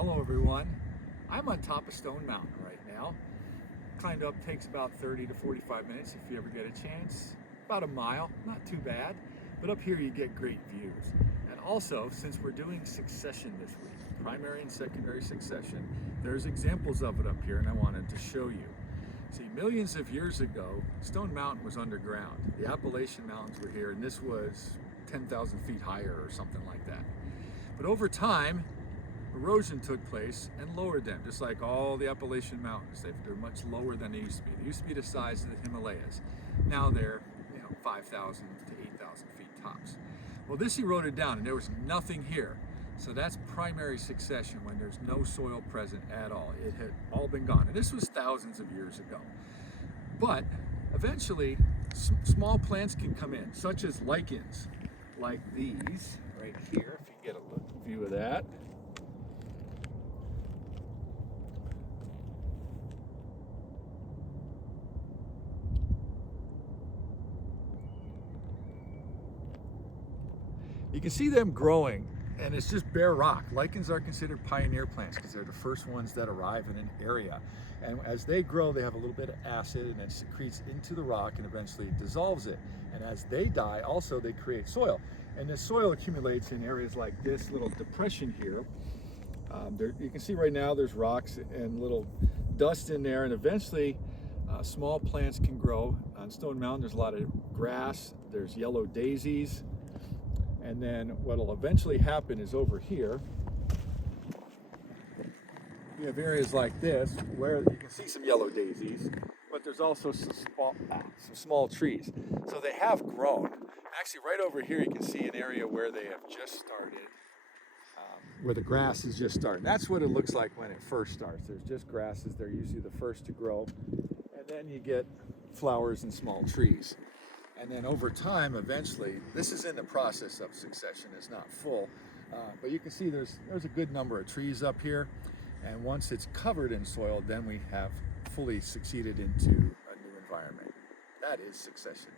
Hello everyone. I'm on top of Stone Mountain right now. Climbed up takes about 30 to 45 minutes if you ever get a chance. About a mile, not too bad. But up here you get great views. And also, since we're doing succession this week, primary and secondary succession, there's examples of it up here and I wanted to show you. See, millions of years ago, Stone Mountain was underground. The Appalachian Mountains were here and this was 10,000 feet higher or something like that. But over time, erosion took place and lowered them, just like all the Appalachian Mountains. They're much lower than they used to be. They used to be the size of the Himalayas. Now they're 5,000 to 8,000 feet tops. Well, this eroded down and there was nothing here. So that's primary succession when there's no soil present at all. It had all been gone. And this was thousands of years ago. But eventually, small plants can come in, such as lichens, like these right here, if you can get a view of that. You can see them growing, and it's just bare rock. Lichens are considered pioneer plants because they're the first ones that arrive in an area. And as they grow, they have a little bit of acid and it secretes into the rock and eventually dissolves it. And as they die, also they create soil. And the soil accumulates in areas like this little depression here. You can see right now there's rocks and little dust in there, and eventually small plants can grow. On Stone Mountain, there's a lot of grass, there's yellow daisies. And then what'll eventually happen is over here, you have areas like this where you can see some yellow daisies, but there's also some small trees. So they have grown. Actually, right over here, you can see an area where they have just started, where the grass is just starting. That's what it looks like when it first starts. There's just grasses. They're usually the first to grow. And then you get flowers and small trees. And then over time, eventually, this is in the process of succession. It's not full, but you can see there's a good number of trees up here. And once it's covered in soil, then we have fully succeeded into a new environment. That is succession.